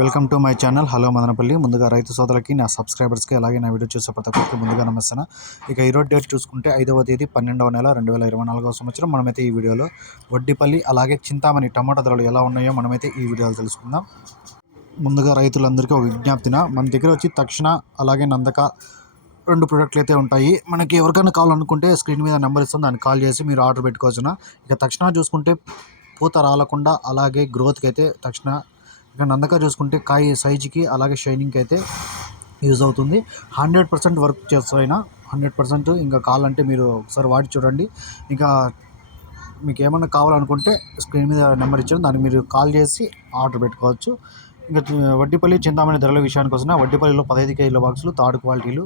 Welcome to my channel. Hello Madanapalle. ముందుగా రైతు సోదరులకి నా సబ్స్క్రైబర్స్కి అలాగే నా వీడియో చూసే ప్రతి ఒక్కరికి ముందుగా నమస్తాను ఇక ఈరోజు డేట్ చూసుకుంటే ఐదవ తేదీ పన్నెండవ నెల రెండు వేల ఇరవై నాలుగవ సంవత్సరం. మనమైతే ఈ వీడియోలో వడ్డిపల్లి అలాగే చింతామణి టమాటా ధరలు ఎలా ఉన్నాయో మనమైతే ఈ వీడియోలో తెలుసుకుందాం. ముందుగా రైతులందరికీ ఒక విజ్ఞప్తిన మన దగ్గర వచ్చి తక్షణ అలాగే నందక రెండు ప్రోడక్ట్లు అయితే ఉంటాయి. మనకి ఎవరికైనా కావాలనుకుంటే స్క్రీన్ మీద నెంబర్ ఇస్తుంది దాన్ని కాల్ చేసి మీరు ఆర్డర్ పెట్టుకోవచ్చున? ఇక తక్షణ చూసుకుంటే పూత రాలకుండా అలాగే గ్రోత్కి అయితే తక్షణ ఇక నందక చూసుకుంటే కాయ సైజుకి అలాగే షైనింగ్కి అయితే యూజ్ అవుతుంది. హండ్రెడ్ పర్సెంట్ వర్క్ చేస్తాయినా హండ్రెడ్ పర్సెంట్ ఇంకా కావాలంటే మీరు ఒకసారి వాడి చూడండి. ఇంకా మీకు ఏమన్నా కావాలనుకుంటే స్క్రీన్ మీద నెంబర్ ఇచ్చాను దానికి మీరు కాల్ చేసి ఆర్డర్ పెట్టుకోవచ్చు. ఇంకా వడ్డీపల్లి చింతామణి ధరల విషయానికి వస్తున్నా వడ్డీపల్లిలో పదహైదు కేజీల బాక్సులు థర్డ్ క్వాలిటీలు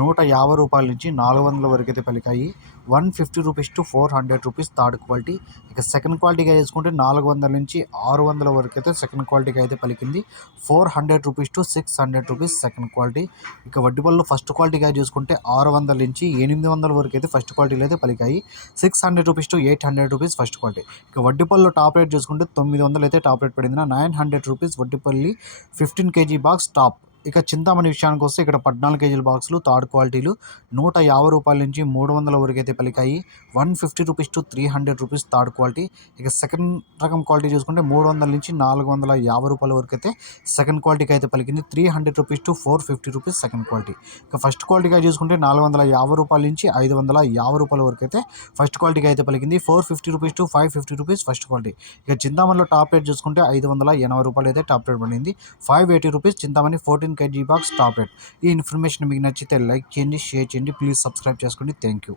నూట యాభై రూపాయల నుంచి నాలుగు వందల వరకు అయితే పలికాయి. One fifty rupees to four hundred rupees third quality. ఇక సెకండ్ క్వాలిటీగా వేసుకుంటే నాలుగు వందల నుంచి ఆరు వందల వరకు అయితే సెకండ్ క్వాలిటీకి అయితే పలికింది. Four hundred rupees to six hundred rupees second quality. ఇక వడ్డీపల్లిలో ఫస్ట్ క్వాలిటీగా చూసుకుంటే ఆరు వందల నుంచి ఎనిమిది వందల వరకు అయితే ఫస్ట్ క్వాలిటీలో అయితే పలికాయి. Six hundred rupees to eight hundred rupees first quality. ఇక వడ్డీపల్లిలో టాప్ రేట్ చూసుకుంటే తొమ్మిది వందలు అయితే టాప్ రేట్ పడింది. Nine hundred rupees Vaddipalli fifteen KG box top. ఇక చింతామణి విషయానికి వస్తే ఇక్కడ పద్నాలుగు కేజీల బాక్సులు థర్డ్ క్వాలిటీలు నూట యాభై రూపాయల నుంచి మూడు వందల వరకు అయితే పలికాయి. One fifty rupees to three hundred rupees third quality. ఇక సెకండ్ రకం క్వాలిటీ చూసుకుంటే మూడు వందల నుంచి నాలుగు వందల యాభై రూపాయల వరకు అయితే సెకండ్ క్వాలిటీకి అయితే పలికింది. Three hundred rupees to four fifty rupees second quality. ఇక ఫస్ట్ క్వాలిటీగా చూసుకుంటే నాలుగు వందల యాభై రూపాయల నుంచి ఐదు వందల యాభై రూపాయల వరకు అయితే ఫస్ట్ క్వాలిటీకి అయితే పలికింది. Four fifty rupees to five fifty rupees first quality. ఇక చింతామణిలో టాప్ రేట్ చూసుకుంటే ఐదు వందల ఎనభై రూపాయలు అయితే టాప్ రేట్ పడింది. Five eighty rupees Chintamani fourteen KG box top rate ఈ ఇన్ఫర్మేషన్ మీకు నచ్చితే లైక్ చేయండి షేర్ చేయండి. ప్లీజ్ సబ్స్క్రైబ్ చేసుకోండి. Thank you.